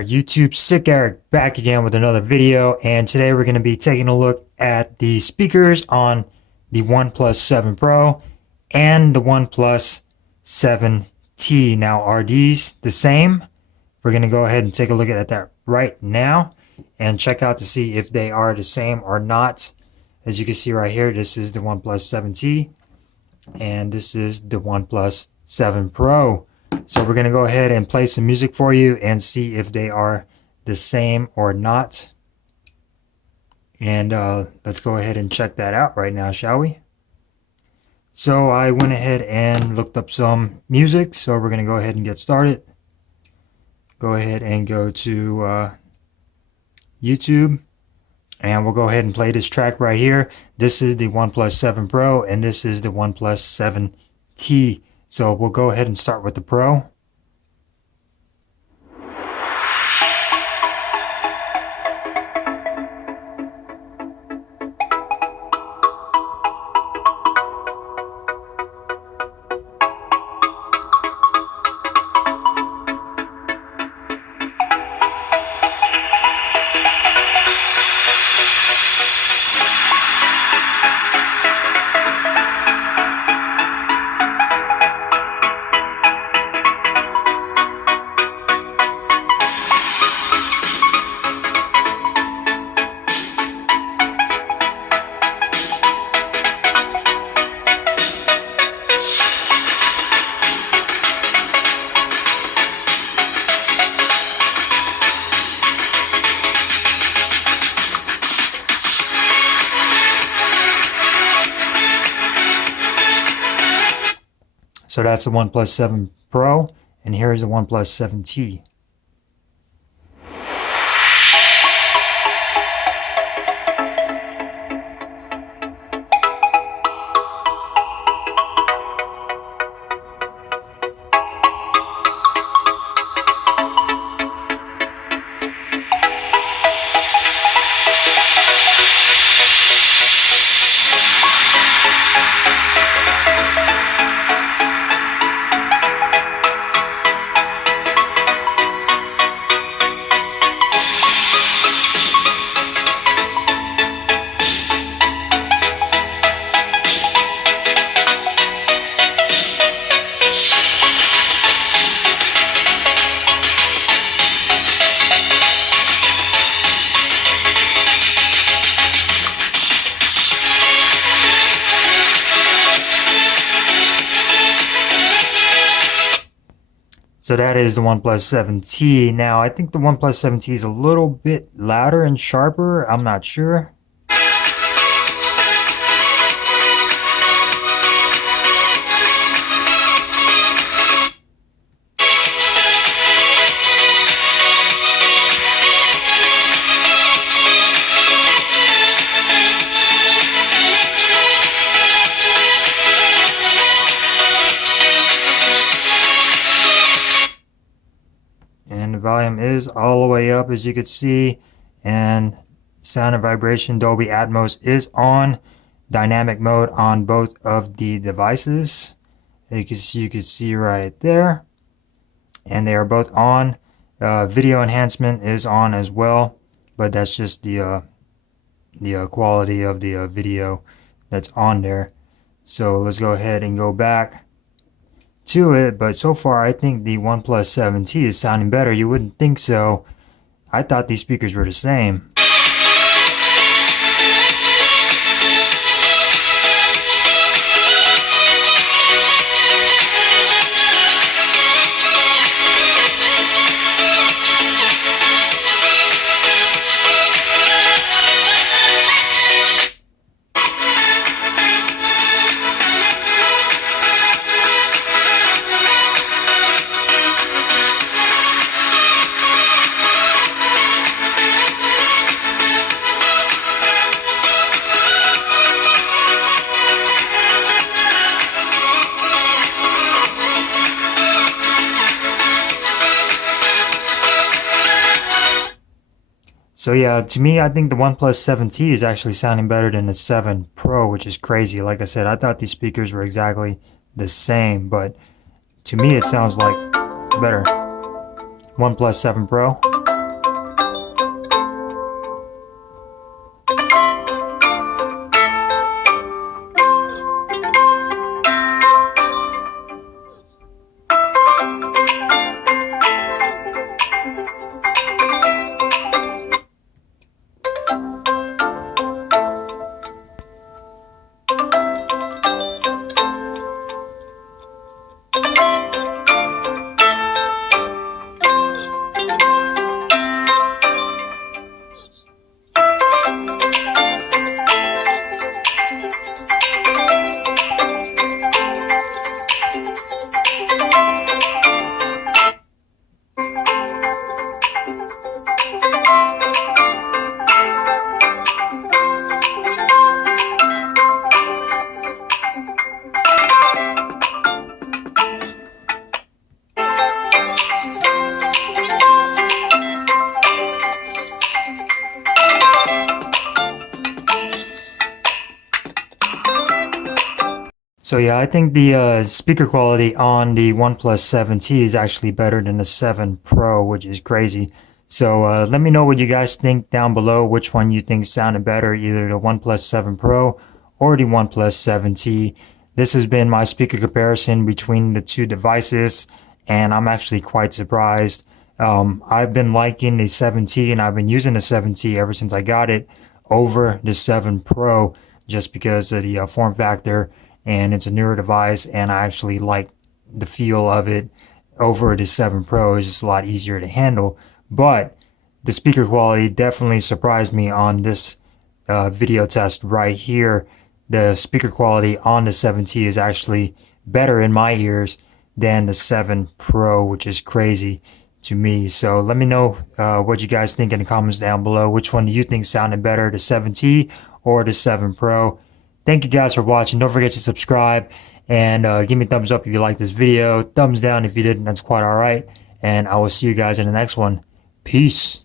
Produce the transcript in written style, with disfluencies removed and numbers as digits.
YouTube, Sick Eric back again with another video, and today we're going to be taking a look at the speakers on the OnePlus 7 Pro and the OnePlus 7T. Now, are these the same? We're going to go ahead and take a look at that right now and check out to see if they are the same or not. As you can see right here, this is the OnePlus 7T and this is the OnePlus 7 Pro. So we're going to go ahead and play some music for you and see if they are the same or not. And let's go ahead and check that out right now, shall we? So I went ahead and looked up some music. So we're going to go ahead and get started. Go ahead and go to YouTube. And we'll go ahead and play this track right here. This is the OnePlus 7 Pro and this is the OnePlus 7T. So we'll go ahead and start with the Pro. So that's the OnePlus 7 Pro, and here's the OnePlus 7T. So that is the OnePlus 7T. Now, I think the OnePlus 7T is a little bit louder and sharper. I'm not sure. And the volume is all the way up, as you can see, and sound and vibration Dolby Atmos is on dynamic mode on both of the devices. You can see right there, and they are both on. Video enhancement is on as well, but that's just the quality of the video that's on there. So let's go ahead and go back to it, but so far I think the OnePlus 7T is sounding better. You wouldn't think so. I thought these speakers were the same. So yeah, to me, I think the OnePlus 7T is actually sounding better than the 7 Pro, which is crazy. Like I said, I thought these speakers were exactly the same, but to me it sounds like better. OnePlus 7 Pro. So yeah, I think the speaker quality on the OnePlus 7T is actually better than the 7 Pro, which is crazy. So let me know what you guys think down below, which one you think sounded better, either the OnePlus 7 Pro or the OnePlus 7T. This has been my speaker comparison between the two devices, and I'm actually quite surprised. I've been liking the 7T, and I've been using the 7T ever since I got it over the 7 Pro, just because of the form factor, and it's a newer device, and I actually like the feel of it over the 7 Pro. It's just a lot easier to handle. But the speaker quality definitely surprised me on this video test right here. The speaker quality on the 7T is actually better in my ears than the 7 Pro, which is crazy to me. So let me know what you guys think in the comments down below. Which one do you think sounded better, the 7T or the 7 Pro? Thank you guys for watching. Don't forget to subscribe and give me a thumbs up if you like this video. Thumbs down if you didn't, that's quite alright. And I will see you guys in the next one. Peace.